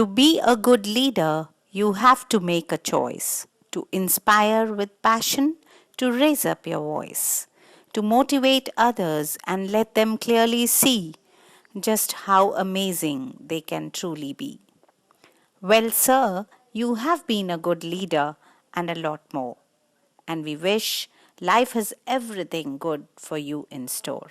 To be a good leader, you have to make a choice to inspire with passion, to raise up your voice, to motivate others and let them clearly see just how amazing they can truly be. Well, sir, you have been a good leader and a lot more. And we wish life has everything good for you in store.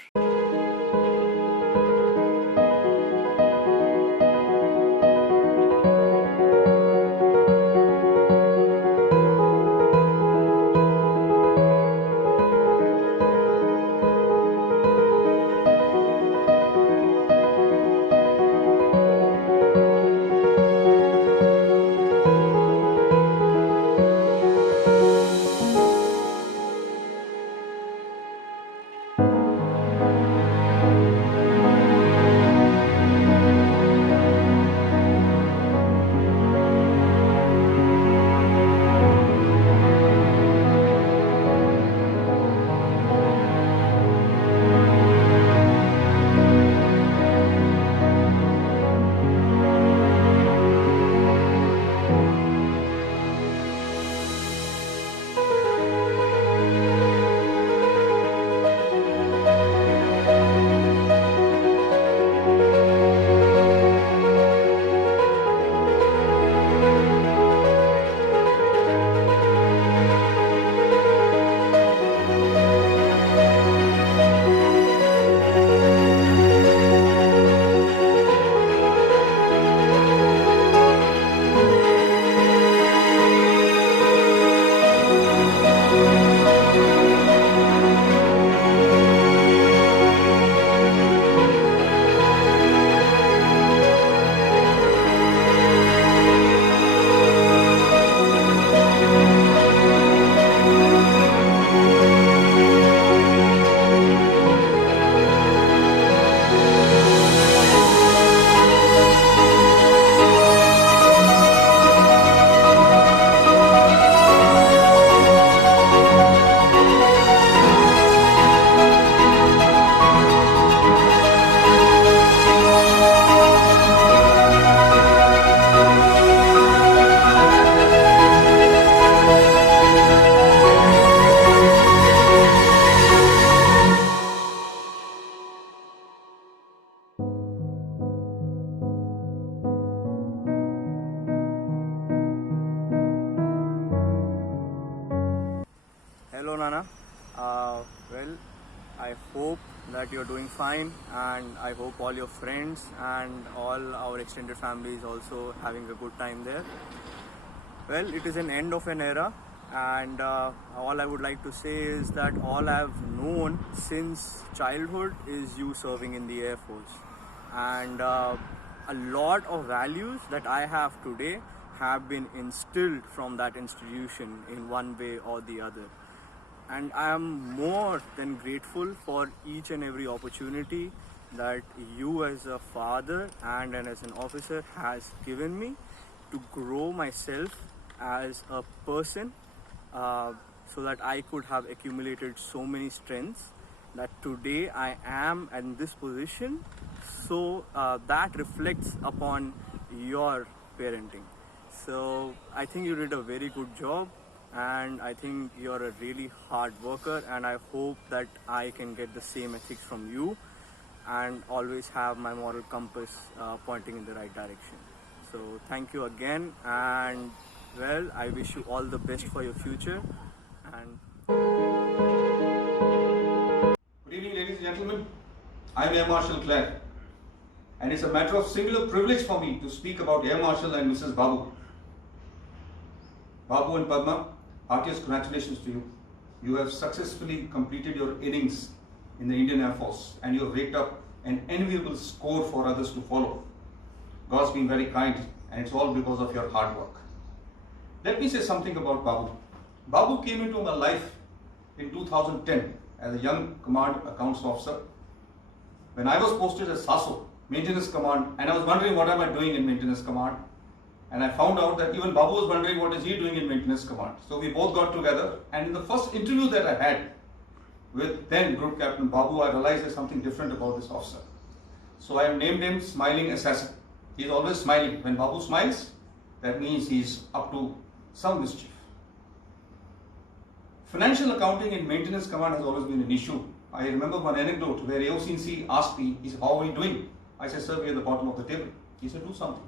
Hello, Nana. Well, I hope that you're doing fine, and I hope all your friends and all our extended family is also having a good time there. Well, it is an end of an era, and all I would like to say is that all I've known since childhood is you serving in the Air Force, and a lot of values that I have today have been instilled from that institution in one way or the other. And I am more than grateful for each and every opportunity that you as a father and as an officer has given me to grow myself as a person, so that I could have accumulated so many strengths that today I am in this position. So that reflects upon your parenting. So I think you did a very good job, and I think you're a really hard worker, and I hope that I can get the same ethics from you and always have my moral compass pointing in the right direction. So thank you again, and well, I wish you all the best for your future. And good evening, ladies and gentlemen. I'm Air Marshal Clare, and it's a matter of singular privilege for me to speak about Air Marshal and Mrs. Babu. Babu and Padma, heartiest congratulations to you. You have successfully completed your innings in the Indian Air Force, and you have raked up an enviable score for others to follow. God's been very kind, and it's all because of your hard work. Let me say something about Babu. Babu came into my life in 2010 as a young command accounts officer, when I was posted as SASO, Maintenance Command, and I was wondering what am I doing in Maintenance Command. And I found out that even Babu was wondering what is he doing in Maintenance Command. So we both got together, and in the first interview that I had with then Group Captain Babu, I realized there's something different about this officer. So I named him Smiling Assassin. He's always smiling. When Babu smiles, that means he's up to some mischief. Financial accounting in maintenance command has always been an issue. I remember one anecdote where AOCC asked me, he said, how are we doing? I said, sir, we're at the bottom of the table. He said, do something.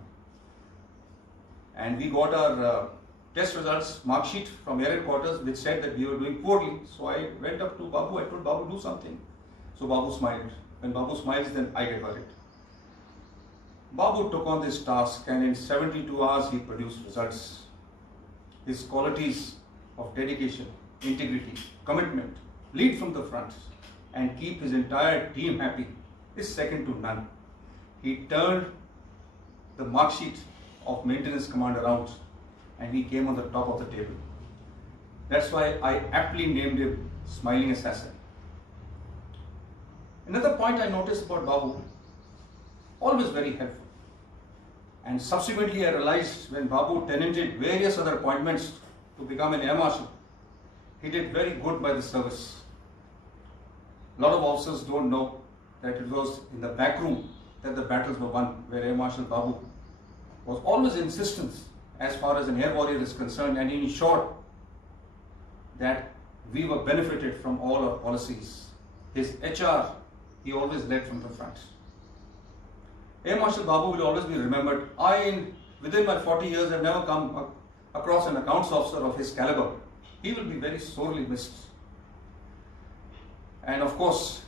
And we got our test results mark sheet from air headquarters which said that we were doing poorly. So I went up to Babu, I told Babu, do something. So Babu smiled. When Babu smiles, then I get worried. Babu took on this task and in 72 hours he produced results. His qualities of dedication, integrity, commitment, lead from the front and keep his entire team happy is second to none. He turned the mark sheet of maintenance command around and he came on the top of the table. That's why I aptly named him Smiling Assassin. Another point I noticed about Babu, always very helpful. And subsequently I realized when Babu tenanted various other appointments to become an air marshal, he did very good by the service. A lot of officers don't know that it was in the back room that the battles were won, where Air Marshal Babu was always insistent as far as an air warrior is concerned, and he ensured that we were benefited from all our policies. His HR, he always led from the front. Air Marshal Babu will always be remembered. Within my 40 years, have never come across an accounts officer of his caliber. He will be very sorely missed. And of course,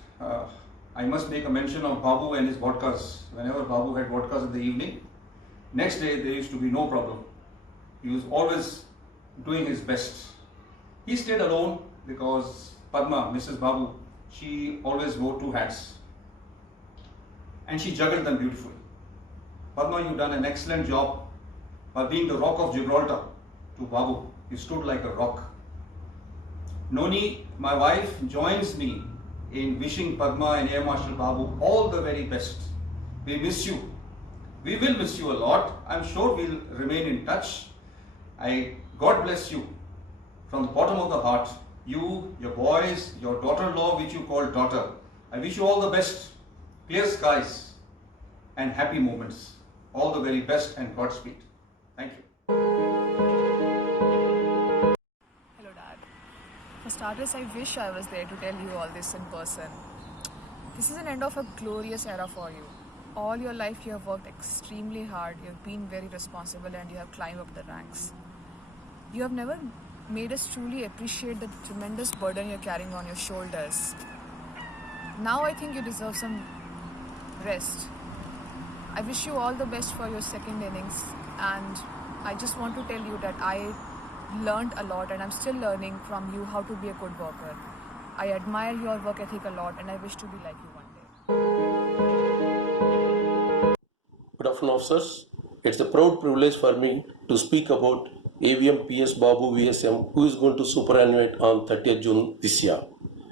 I must make a mention of Babu and his vodkas. Whenever Babu had vodkas in the evening, next day there used to be no problem. He was always doing his best. He stayed alone because Padma, Mrs. Babu, she always wore two hats. And she juggled them beautifully. Padma, you've done an excellent job by being the rock of Gibraltar to Babu. You stood like a rock. Noni, my wife, joins me in wishing Padma and Air Marshal Babu all the very best. We miss you. We will miss you a lot. I'm sure we'll remain in touch. God bless you from the bottom of the heart. You, your boys, your daughter-in-law, which you call daughter. I wish you all the best, clear skies and happy moments. All the very best and Godspeed. Thank you. Hello, Dad. For starters, I wish I was there to tell you all this in person. This is an end of a glorious era for you. All your life you have worked extremely hard, you have been very responsible and you have climbed up the ranks. You have never made us truly appreciate the tremendous burden you're carrying on your shoulders. Now I think you deserve some rest. I wish you all the best for your second innings, and I just want to tell you that I learned a lot and I'm still learning from you how to be a good worker. I admire your work ethic a lot and I wish to be like you one day. Good afternoon, officers. It's a proud privilege for me to speak about AVM PS Babu VSM, who is going to superannuate on 30th June this year.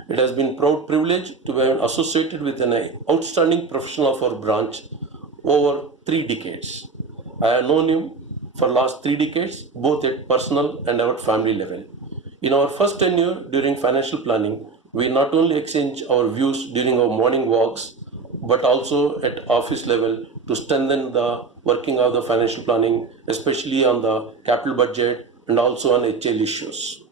It has been a proud privilege to be associated with an outstanding professional of our branch over 3 decades. I have known him for last 3 decades, both at personal and our family level. In our first tenure during financial planning, we not only exchange our views during our morning walks, but also at office level to strengthen the working of the financial planning, especially on the capital budget and also on HL issues.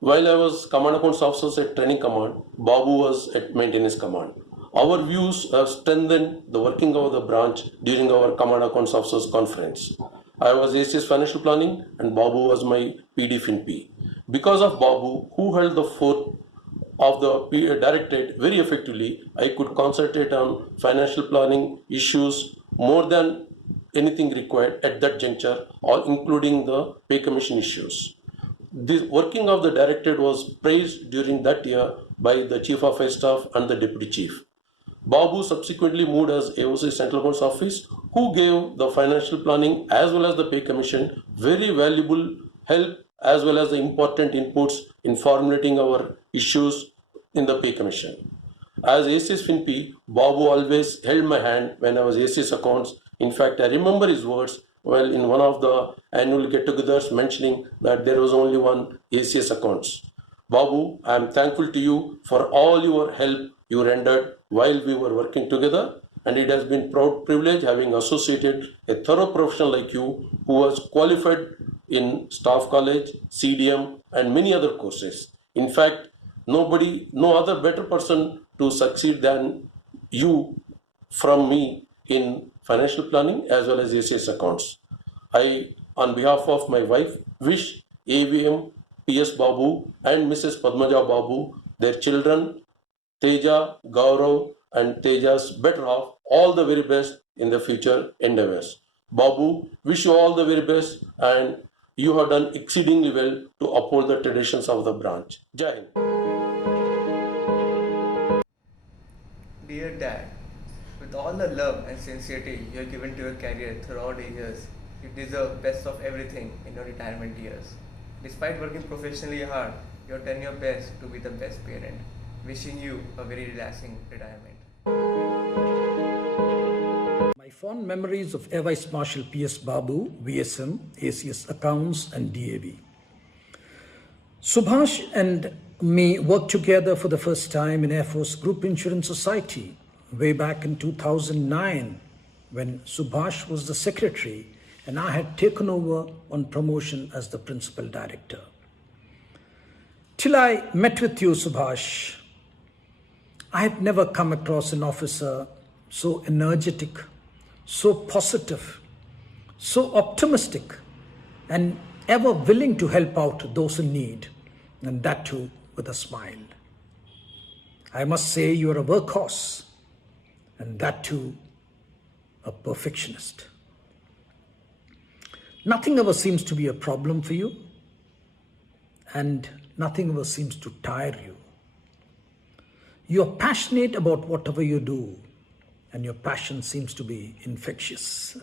While I was Command Accounts Officer at Training Command, Babu was at Maintenance Command. Our views have strengthened the working of the branch during our Command Accounts Officers Conference. I was ACS Financial Planning and Babu was my PD FinP. Because of Babu, who held the fort of the directorate very effectively, I could concentrate on financial planning issues more than anything required at that juncture, or including the pay commission issues. The working of the directorate was praised during that year by the Chief of Air Staff and the Deputy Chief. Babu subsequently moved as AOC Central Accounts Office, who gave the financial planning as well as the pay commission very valuable help as well as the important inputs in formulating our issues in the pay commission. As ACS FinP, Babu always held my hand when I was ACS Accounts. In fact, I remember his words while in one of the annual get-togethers mentioning that there was only one ACS Accounts. Babu, I am thankful to you for all your help you rendered while we were working together. and it has been proud privilege having associated a thorough professional like you who was qualified in staff college, CDM, and many other courses. In fact, no other better person to succeed than you from me in financial planning as well as ACS accounts. I, on behalf of my wife, wish AVM, PS Babu, and Mrs. Padmaja Babu, their children, Teja, Gaurav, and Teja's better half, all the very best in the future endeavors. Babu, wish you all the very best, and you have done exceedingly well to uphold the traditions of the branch. Jai Hind. Dear Dad, with all the love and sincerity you have given to your career throughout the years, you deserve best of everything in your retirement years. Despite working professionally hard, you have done your best to be the best parent. Wishing you a very relaxing retirement. My fond memories of Air Vice Marshal P.S. Babu, VSM, ACS Accounts and DAV. Subhash and me worked together for the first time in Air Force Group Insurance Society way back in 2009 when Subhash was the secretary and I had taken over on promotion as the principal director. Till I met with you, Subhash, I had never come across an officer so energetic, so positive, so optimistic, and ever willing to help out those in need, and that too with a smile. I must say you are a workhorse, and that too a perfectionist. Nothing ever seems to be a problem for you, and nothing ever seems to tire you. You're passionate about whatever you do, and your passion seems to be infectious.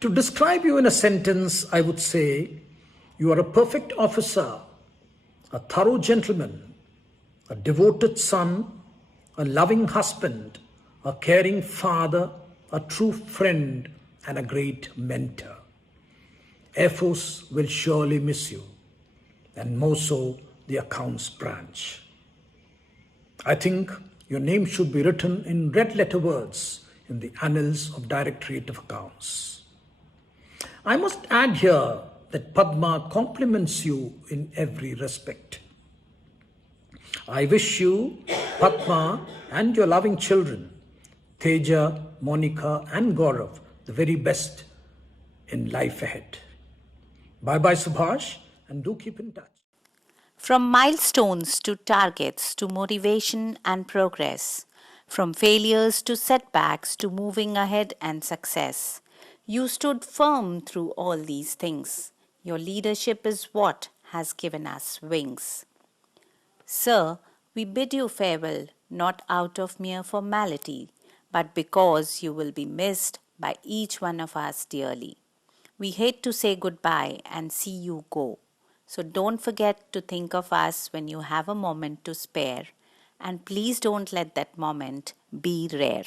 To describe you in a sentence, I would say you are a perfect officer, a thorough gentleman, a devoted son, a loving husband, a caring father, a true friend, and a great mentor. Air Force will surely miss you, and more so the accounts branch. I think your name should be written in red letter words in the annals of Directorate of Accounts. I must add here that Padma compliments you in every respect. I wish you, Padma, and your loving children, Teja, Monica, and Gaurav, the very best in life ahead. Bye-bye, Subhash, and do keep in touch. From milestones to targets to motivation and progress, from failures to setbacks to moving ahead and success, you stood firm through all these things. Your leadership is what has given us wings. Sir, we bid you farewell, not out of mere formality, but because you will be missed by each one of us dearly. We hate to say goodbye and see you go. So don't forget to think of us when you have a moment to spare, and please don't let that moment be rare.